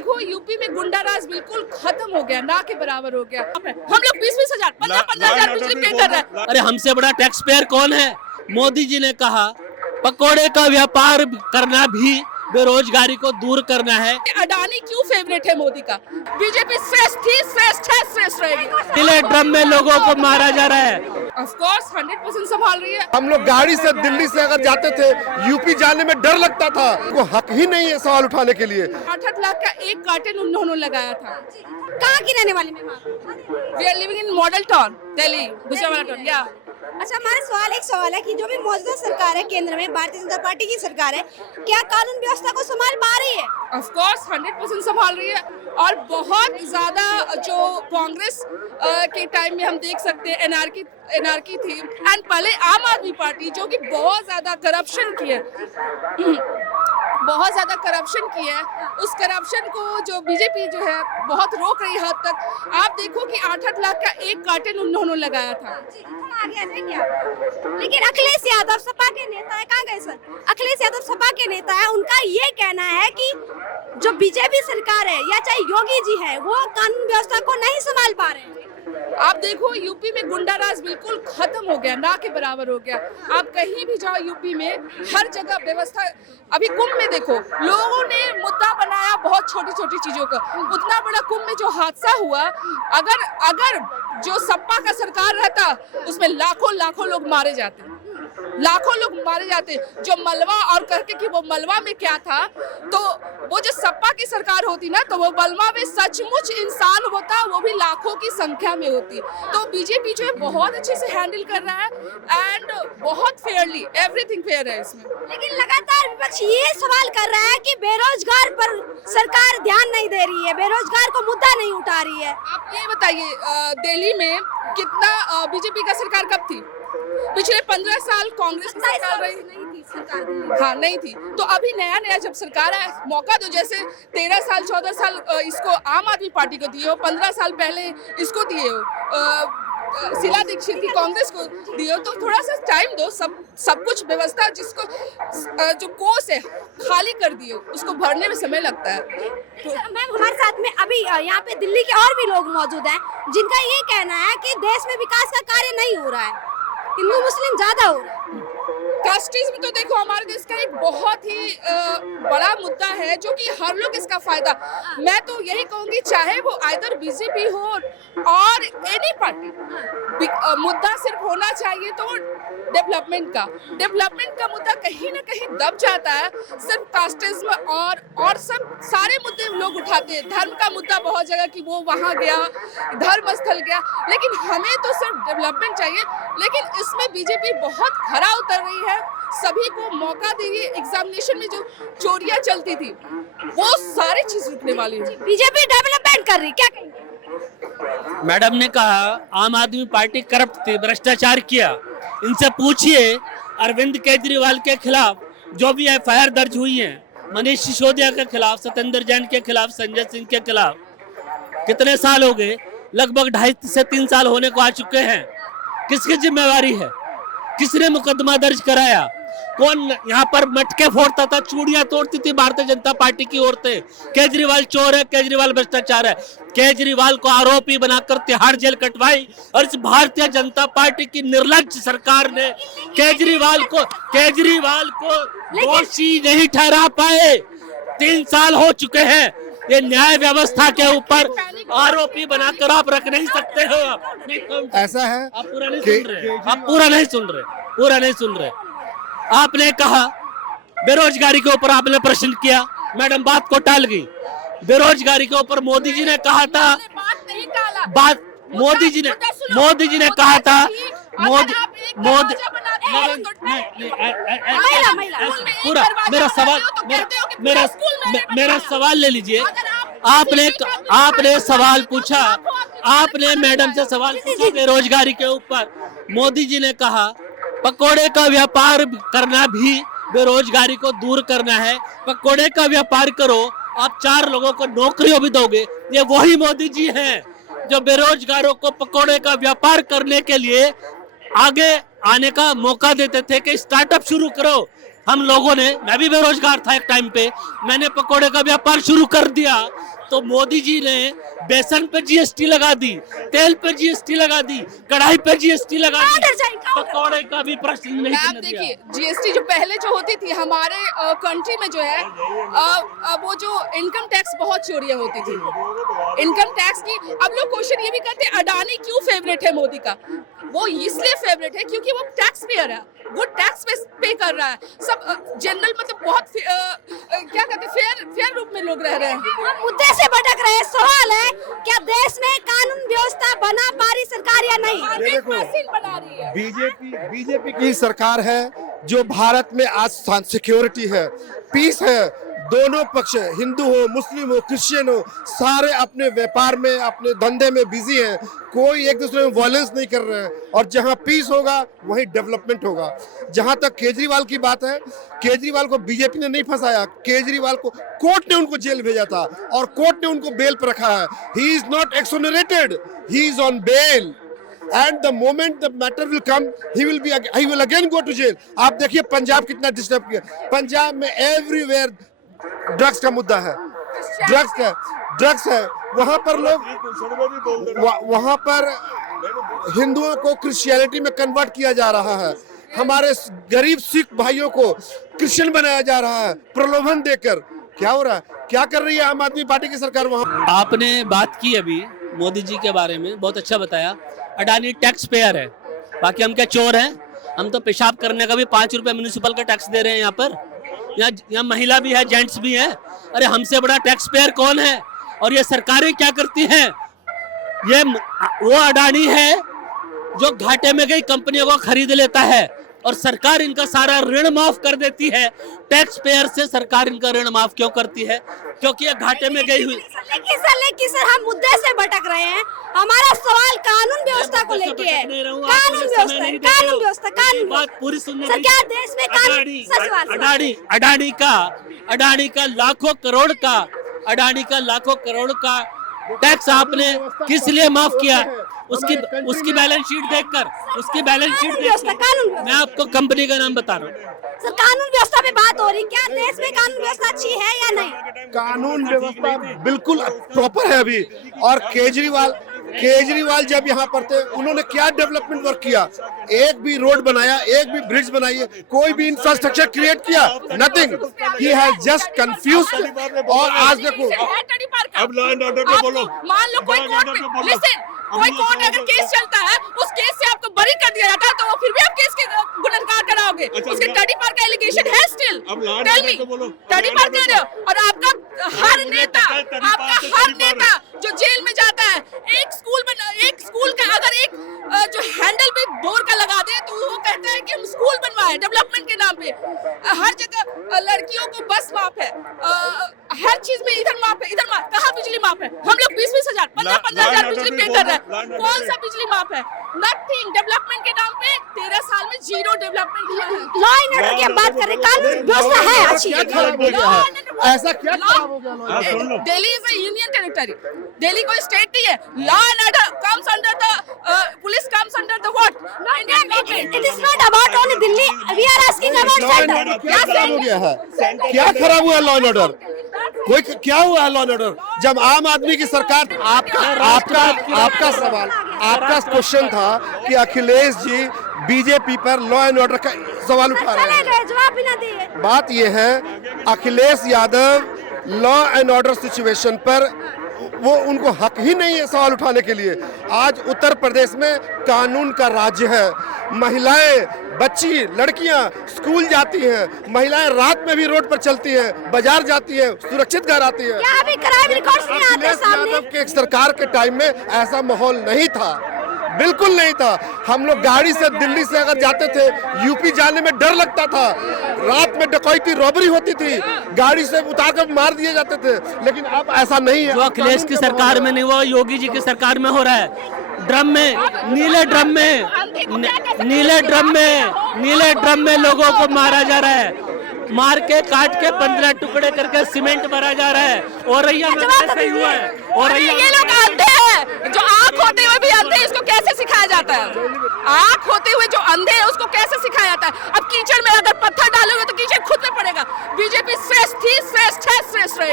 देखो यूपी में गुंडा राज बिल्कुल खत्म हो गया, ना के बराबर हो गया। हम लोग 20-20 हजार 15-15 हजार बिजली पे कर रहे हैं। अरे हमसे बड़ा टैक्स पेयर कौन है? मोदी जी ने कहा पकोड़े का व्यापार करना भी बेरोजगारी को दूर करना है। अडानी क्यों फेवरेट है मोदी का? बीजेपी श्रेष्ठ थी, श्रेष्ठ है, श्रेष्ठ रहेगी। नीले ड्रम में लोगों को मारा जा रहा है। ऑफ कोर्स 100% संभाल रही है। हम लोग गाड़ी से दिल्ली से अगर जाते थे यूपी जाने में डर लगता था, वो हक ही नहीं है सवाल उठाने के लिए। 8 लाख का एक कार्टन उन्होंने लगाया था। कहाँ की रहने वाली मैं? We are living in Model Town Delhi, Bhujbal Town. या अच्छा, हमारा एक सवाल है कि जो भी मौजूदा सरकार है केंद्र में, भारतीय जनता पार्टी की सरकार है, क्या कानून व्यवस्था को संभाल पा रही है? ऑफ कोर्स 100% संभाल रही है। और बहुत ज्यादा जो कांग्रेस के टाइम में हम देख सकते हैं एनआरकी थी, एंड पहले आम आदमी पार्टी जो कि बहुत ज्यादा करप्शन की है, बहुत ज्यादा करप्शन की है, उस करप्शन को जो बीजेपी जो है बहुत रोक रही है हद तक। आप देखो कि 8 लाख का एक कार्टन उन्होंने लगाया था। आगे आ जाएंगे आप। लेकिन अखिलेश यादव सपा के नेता है, कहाँ गए सर? अखिलेश यादव सपा के नेता है, उनका ये कहना है कि जो बीजेपी सरकार है या चाहे योगी जी है, वो कानून व्यवस्था को नहीं संभाल पा रहे हैं। आप देखो यूपी में गुंडा राज बिल्कुल खत्म हो गया, ना के बराबर हो गया। आप कहीं भी जाओ यूपी में हर जगह व्यवस्था। अभी कुंभ में देखो, लोगों ने मुद्दा बनाया बहुत छोटी छोटी चीजों का। उतना बड़ा कुंभ में जो हादसा हुआ, अगर जो सपा का सरकार रहता उसमें लाखों लोग मारे जाते, लाखों लोग मारे जाते। जो मलबा और करके कि वो मलबा में क्या था, तो वो जो सपा की सरकार होती ना, तो वो मलबा में सचमुच इंसान होता, वो भी लाखों की संख्या में होती। तो बीजेपी जो है बहुत अच्छे से हैंडल कर रहा है एंड बहुत फेयरली, एवरीथिंग फेयर है इसमें। लेकिन लगातार विपक्ष ये सवाल कर रहा है कि बेरोजगार पर सरकार ध्यान नहीं दे रही है, बेरोजगार को मुद्दा नहीं उठा रही है। आप ये बताइए, दिल्ली में कितना बीजेपी का सरकार कब थी? पिछले 15 साल कांग्रेस की सरकार रही। नहीं थी सरकार। हाँ, नहीं थी। तो अभी नया जब सरकार है, मौका दो। जैसे 13 साल 14 साल इसको आम आदमी पार्टी को दिए हो, 15 साल पहले इसको दिए हो, शीला दीक्षित की कांग्रेस को दिए हो, तो थोड़ा सा टाइम दो। सब कुछ व्यवस्था जिसको जो कोस है खाली कर दिए, उसको भरने में समय लगता है। मैम, हमारे साथ में अभी यहाँ पे दिल्ली के और भी लोग मौजूद हैं जिनका ये कहना है कि देश में विकास का कार्य नहीं हो रहा है, हिंदू मुस्लिम ज्यादा हो रहा है। कास्टिज्म तो देखो हमारे देश का एक बहुत ही बड़ा मुद्दा है, जो कि हर लोग इसका फायदा। मैं तो यही कहूंगी, चाहे वो आइदर बीजेपी हो और एनी पार्टी, मुद्दा सिर्फ होना चाहिए तो डेवलपमेंट का मुद्दा कहीं ना कहीं दब जाता है। सिर्फ कास्टिज्म और सब सारे मुद्दे लोग उठाते हैं। धर्म का मुद्दा बहुत जगह कि वो वहाँ गया, धर्म स्थल गया, लेकिन हमें तो सिर्फ डेवलपमेंट चाहिए। लेकिन इसमें बीजेपी बहुत खरा उतर रही है, सभी को मौका दे रही है। एग्जामिनेशन में जो चोरियां चलती थी, वो सारी चीज रुकने वाली है। बीजेपी डेवलपमेंट कर रही, क्या कहेंगे? मैडम ने कहा आम आदमी पार्टी करप्ट थी, भ्रष्टाचार किया। इनसे पूछिए अरविंद केजरीवाल के खिलाफ जो भी एफआईआर दर्ज हुई है, मनीष सिसोदिया के खिलाफ, सत्येंद्र जैन के खिलाफ, संजय सिंह के खिलाफ, कितने साल हो गए? लगभग 2.5 से 3 साल होने को आ चुके हैं। किसकी जिम्मेवारी है? किसने मुकदमा दर्ज कराया? कौन यहाँ पर मटके फोड़ता था, चूड़ियां तोड़ती थी भारतीय जनता पार्टी की औरतें? केजरीवाल चोर है, केजरीवाल भ्रष्टाचार है। केजरीवाल को आरोपी बनाकर तिहाड़ जेल कटवाई, और इस भारतीय जनता पार्टी की निर्लज्ज सरकार ने केजरीवाल को दोषी नहीं ठहरा पाए। 3 साल हो चुके हैं। ये न्याय व्यवस्था के ऊपर आरोपी बनाकर आप रख नहीं सकते हो। ऐसा है, आप पूरा नहीं सुन रहे, आप पूरा नहीं सुन रहे। आपने कहा बेरोजगारी के ऊपर आपने प्रश्न किया, मैडम बात को टाल गई। बेरोजगारी के ऊपर मोदी जी ने कहा था, मोदी जी ने कहा था, पूरा मेरा सवाल ले लीजिए। आपने सवाल पूछा, आपने मैडम से सवाल पूछा बेरोजगारी के ऊपर। मोदी जी ने कहा पकोड़े का व्यापार करना भी बेरोजगारी को दूर करना है। पकोड़े का व्यापार करो, आप 4 लोगों को नौकरियों भी दोगे। ये वही मोदी जी हैं जो बेरोजगारों को पकोड़े का व्यापार करने के लिए आगे आने का मौका देते थे कि स्टार्टअप शुरू करो। हम लोगों ने, मैं भी बेरोजगार था एक टाइम पे, मैंने पकोड़े का व्यापार शुरू कर दिया। तो मोदी जी ने बेसन पे जीएसटी लगा दी, तेल पे जीएसटी लगा दी, कढ़ाई पे जीएसटी लगा दी, पकौड़े का भी प्रश्न नहीं आप करने देखिए दिया। जीएसटी जो पहले जो होती थी हमारे कंट्री में जो है वो जो इनकम टैक्स बहुत चोरियां होती थी इनकम टैक्स की। अब लोग क्वेश्चन ये भी करते हैं अडानी क्यों फेवरेट है मोदी का। वो इसलिए फेवरेट है क्योंकि वो टैक्स पेयर है, वो टैक्स पे कर रहा है। सब जनरल मतलब बहुत क्या कहते हैं फेयर रूप में लोग रह रहे हैं। हम मुद्दे से भटक रहे हैं। सवाल है क्या देश में कानून व्यवस्था बना पा रही सरकार या नहीं? ये देखो, बना रही है बीजेपी की सरकार है जो भारत में आज सिक्योरिटी है, पीस है। दोनों पक्ष हिंदू हो, मुस्लिम हो, क्रिश्चियन हो, सारे अपने व्यापार में अपने धंधे में बिजी हैं। कोई एक दूसरे में वायलेंस नहीं कर रहे हैं और जहां पीस होगा वहीं डेवलपमेंट होगा। जहां तक केजरीवाल की बात है, केजरीवाल को बीजेपी ने नहीं फंसाया, केजरीवाल को कोर्ट ने उनको जेल भेजा था और कोर्ट ने उनको बेल पर रखा है। He is not exonerated, he is on bail and the moment the matter will come he will again go to jail। आप देखिए पंजाब कितना डिस्टर्ब किया। पंजाब में एवरीवेयर ड्रग्स का मुद्दा है, ड्रग्स है। वहां पर लोग वहां पर हिंदुओं को क्रिश्चियनिटी में कन्वर्ट किया जा रहा है। हमारे गरीब सिख भाइयों को क्रिश्चियन बनाया जा रहा है प्रलोभन देकर। क्या हो रहा है, क्या कर रही है आम आदमी पार्टी की सरकार वहां? आपने बात की अभी मोदी जी के बारे में, बहुत अच्छा बताया। अडानी टैक्स पेयर है, बाकी हम क्या चोर हैं? हम तो पेशाब करने का भी 5 रुपए म्यूनिसिपल का टैक्स दे रहे हैं। यहाँ पर यहाँ महिला भी है, जेंट्स भी है। अरे हमसे बड़ा टैक्स पेयर कौन है? और ये सरकारें क्या करती हैं? ये वो अडानी है जो घाटे में गई कंपनियों को खरीद लेता है और सरकार इनका सारा ऋण माफ कर देती है। टैक्स पेयर से सरकार इनका ऋण माफ क्यों करती है? क्योंकि ये घाटे में गई हुई। लेकिन सर हम मुद्दे से भटक रहे हैं। हमारा सवाल कानून व्यवस्था को लेके है। कानून व्यवस्था बात पूरी सुनने सर, क्या देश में अडानी का लाखों करोड़ का टैक्स आपने किस लिए माफ किया? उसकी बैलेंस शीट देखकर मैं आपको कंपनी का नाम बता रहा हूँ। सर कानून व्यवस्था पे बात हो रही, क्या देश में कानून व्यवस्था अच्छी है या नहीं? कानून व्यवस्था बिल्कुल प्रॉपर है अभी। और केजरीवाल जब यहाँ पर थे उन्होंने क्या डेवलपमेंट वर्क किया? एक भी रोड बनाया, एक भी ब्रिज बनाई है, कोई भी इंफ्रास्ट्रक्चर क्रिएट किया? Nothing. He has just confused. और आज देखो अब लॉ एंड ऑर्डर पे बोलो। मान लो कोई कोर्ट अगर केस चलता है, उस केस से आपको बरी कर दिया जाता है तो वो फिर भी आप केस के गुनहगार कराओगे। उसके तड़ी पार का एलिगेशन है स्टिल। टेल मी, तड़ी पार कर रहे हो। और आपका हर नेता जो जेल में जाता है, एक स्कूल का अगर एक जो हैंडल पे डोर का लगा दे तो वो कहता है कि हम स्कूल बनवाए डेवलपमेंट के नाम पे। हर जगह लड़कियों को बस माफ है, हर चीज में इधर माफ है, इधर माफ। कहाँ बिजली माफ है? हम लोग 20-20 हजार 15-15 हजार बिजली पे कर रहे हैं। कौन सा बिजली माफ है? नथिंग। डेवलपमेंट के नाम पे 13 साल में जीरो डेवलपमेंट हुआ है। लॉ एंड ऑर्डर की हम बात करें, कानून व्यवस्था है अच्छी। ऐसा क्या खराब हो गया? Delhi is a union territory. Delhi कोई स्टेट नहीं है। Law and order comes under the police comes under the what? Indian government. It is not about only Delhi, we are asking about centre. क्या खराब हो गया है? क्या खराब हुआ लॉ एंड ऑर्डर? कोई क्या हुआ लॉ एंड ऑर्डर? जब आम आदमी की सरकार। आपका सवाल, आपका क्वेश्चन था कि अखिलेश जी बीजेपी पर लॉ एंड ऑर्डर का सवाल उठा रहे हैं। जवाब भी ना दिए। बात यह है Akhilesh Yadav law and order situation पर वो उनको हक ही नहीं है सवाल उठाने के लिए। आज उत्तर प्रदेश में कानून का राज्य है। महिलाएं, बच्ची, लड़कियां स्कूल जाती हैं, महिलाएं रात में भी रोड पर चलती हैं, बाजार जाती हैं, सुरक्षित घर आती हैं। क्या अभी क्राइम रिकॉर्ड्स नहीं आते अखिलेश सामने? यादव के सरकार के टाइम में ऐसा माहौल नहीं था, बिल्कुल नहीं था। हम लोग गाड़ी से दिल्ली से अगर जाते थे, यूपी जाने में डर लगता था। रात में डकैती, रॉबरी होती थी, गाड़ी से उतार कर मार दिए जाते थे। लेकिन अब ऐसा नहीं है। जो अखिलेश की सरकार में नहीं हुआ, योगी जी की सरकार में हो रहा है। ड्रम में, नीले ड्रम में लोगों को मारा जा रहा है। मार के काट के 15 टुकड़े करके सीमेंट भरा जा रहा है। औरैया में ऐसा ही हुआ है। औरैया ये लोग अंधे हैं, जो आँख होते हुए भी अंधे हैं, इसको कैसे सिखाया जाता है? आँख होते हुए जो अंधे है उसको कैसे सिखाया जाता है? अब कीचड़ में अगर पत्थर डालोगे तो कीचड़ खुद में पड़ेगा। बीजेपी श्रेष्ठ थी, श्रेष्ठ है, श्रेष्ठ रहेगी।